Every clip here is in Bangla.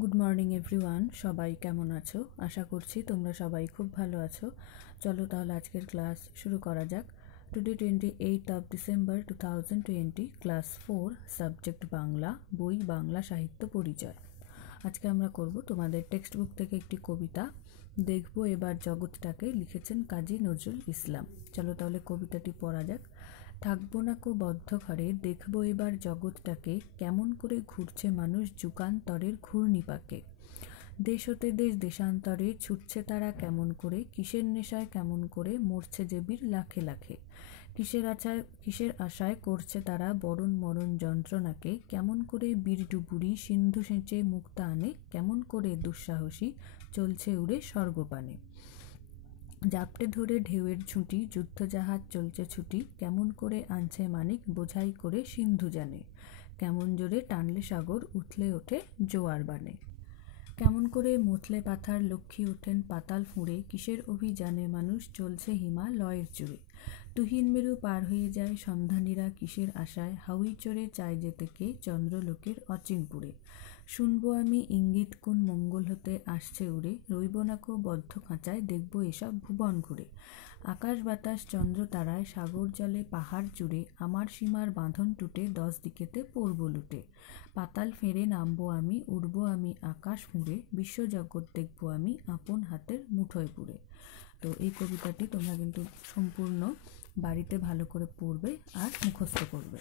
গুড মর্নিং এভরিওয়ান, সবাই কেমন আছো? আশা করছি তোমরা সবাই খুব ভালো আছো। চলো তাহলে আজকের ক্লাস শুরু করা যাক। Today 28 December 2020, class 4, subject Bangla, বই বাংলা সাহিত্য পরিচয়। আজকে আমরা করব তোমাদের টেক্সট বুক থেকে একটি কবিতা, দেখবো এবার জগৎটাকে, লিখেছেন কাজী নজরুল ইসলাম। চলো তাহলে কবিতাটি পড়া যাক। থাকবো না কো বদ্ধ ঘরে, দেখবো এবার জগৎটাকে, কেমন করে ঘুরছে মানুষ যুগান্তরের ঘূর্ণিপাকে। দেশ হতে দেশ দেশান্তরে ছুটছে তারা কেমন করে, কিসের নেশায় কেমন করে মরছে যে বীর লাখে লাখে। কিসের আশায় করছে তারা বরণ মরণ যন্ত্রণাকে, কেমন করে বীর ডুবুরি সিন্ধু সেঁচে মুক্তা আনে, কেমন করে দুঃসাহসী চলছে উড়ে স্বর্গপানে। জাপটে ধরে ঢেউয়ের ঝুঁটি যুদ্ধজাহাজ চলছে ছুটি, কেমন করে আনছে মানিক বোঝাই করে সিন্ধু জানে, কেমন জোরে টানলে সাগর উথলে ওঠে জোয়ার বানে। কেমন করে মথলে পাথার লক্ষ্মী ওঠেন পাতাল ফুঁড়ে, কিসের অভিযানে মানুষ চলছে হিমালয়ের চূড়ে। তুহিন মেরু পার হয়ে যায় সন্ধানীরা কিসের আশায়, হাউই চড়ে চায় যেতে কে চন্দ্রলোকের অচিনপুরে। শুনবো আমি ইঙ্গিত কোন মঙ্গল হতে আসছে উড়ে, রইব না কো বদ্ধ খাঁচায় দেখবো এসব ভুবন ঘুরে। আকাশ বাতাস চন্দ্র তারায় সাগর জলে পাহাড় জুড়ে, আমার সীমার বাঁধন টুটে 10 দিকেতে পড়ব লুটে। পাতাল ফেরে নামবো আমি, উড়বো আমি আকাশ ফুঁড়ে, বিশ্বজগৎ দেখবো আমি আপন হাতের মুঠোয় পুরে। তো এই কবিতাটি তোমরা কিন্তু সম্পূর্ণ বাড়িতে ভালো করে পড়বে আর মুখস্থ করবে।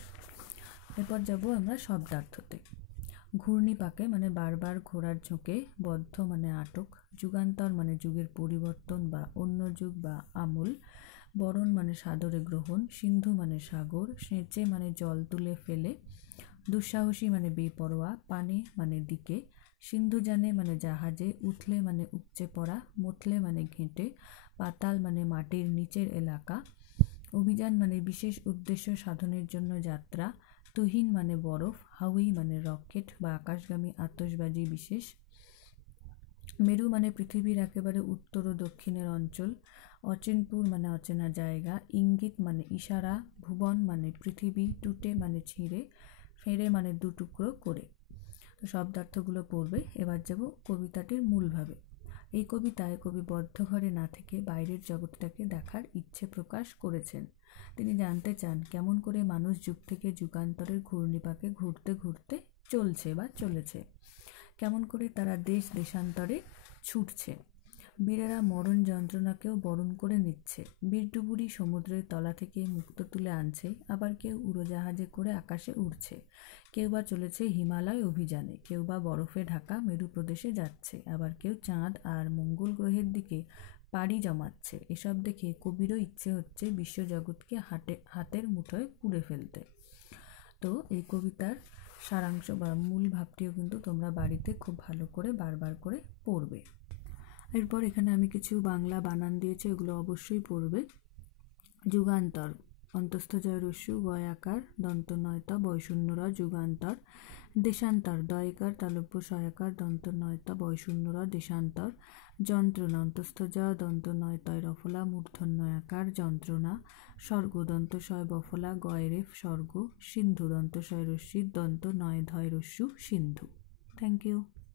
এরপর যাব আমরা শব্দার্থতে। ঘূর্ণিপাকে মানে বারবার ঘোরার ঝোঁকে, বদ্ধ মানে আটক, যুগান্তর মানে যুগের পরিবর্তন বা অন্য যুগ বা আমূল, বরণ মানে সাদরে গ্রহণ, সিন্ধু মানে সাগর, সেঁচে মানে জল তুলে ফেলে, দুঃসাহসী মানে বেপরোয়া, পানে মানে দিকে, সিন্ধু জানে মানে জাহাজে, উথলে মানে উপচে পড়া, মথলে মানে ঘেঁটে, পাতাল মানে মাটির নিচের এলাকা, অভিযান মানে বিশেষ উদ্দেশ্য সাধনের জন্য যাত্রা, তুহিন মানে বরফ, হাউই মানে রকেট বা আকাশগামী আতশবাজি বিশেষ, মেরু মানে পৃথিবীর একেবারে উত্তর ও দক্ষিণের অঞ্চল, অচিনপুর মানে অচেনা জায়গা, ইঙ্গিত মানে ইশারা, ভুবন মানে পৃথিবী, টুটে মানে ছিঁড়ে, ফেরে মানে দুটুকরো করে। তো শব্দার্থগুলো পড়বে। এবার যাব কবিতাটির মূলভাবে। এই কবিতায় কবি বদ্ধ ঘরে না থেকে বাইরের জগৎটাকে দেখার ইচ্ছে প্রকাশ করেছেন। তিনি জানতে চান কেমন করে মানুষ যুগ থেকে যুগান্তরের ঘূর্ণিপাকে ঘুরতে ঘুরতে চলছে বা চলেছে, কেমন করে তারা দেশ দেশান্তরে ছুটছে। বীরেরা মরণ যন্ত্রণাকেও বরণ করে নিচ্ছে, বীর ডুবুরি সমুদ্রের তলা থেকে মুক্ত তুলে আনছে, আবার কেউ উড়োজাহাজে করে আকাশে উড়ছে, কেউ বা চলেছে হিমালয় অভিযানে, কেউ বা বরফে ঢাকা মেরু প্রদেশে যাচ্ছে, আবার কেউ চাঁদ আর মঙ্গল গ্রহের দিকে পাড়ি জমাচ্ছে। এসব দেখে কবিরও ইচ্ছে হচ্ছে বিশ্বজগৎকে হাতের মুঠোয় পুড়ে ফেলতে। তো এই কবিতার সারাংশ বা মূল ভাবটিও কিন্তু তোমরা বাড়িতে খুব ভালো করে বারবার করে পড়বে। এরপর এখানে আমি কিছু বাংলা বানান দিয়েছি, এগুলো অবশ্যই পড়বে। যুগান্তর, অন্তস্থ জয় রস্যু গয় আকার দন্ত নয়তা বয়শূন্যর যুগান্তর। দেশান্তর, দয়কার তালব্য সয়াকার দন্ত নয়তা বয়শূন্যর দেশান্তর। যন্ত্রণা, অন্তস্থ জ দন্ত নয়তয় রফলা মূর্ধন্যয়াকার যন্ত্রণা। স্বর্গ, দন্ত শয় বফলা গয় রেফ স্বর্গ। সিন্ধু, দন্ত শয় রস্যি দন্ত নয় ধয় রস্যু সিন্ধু। Thank you.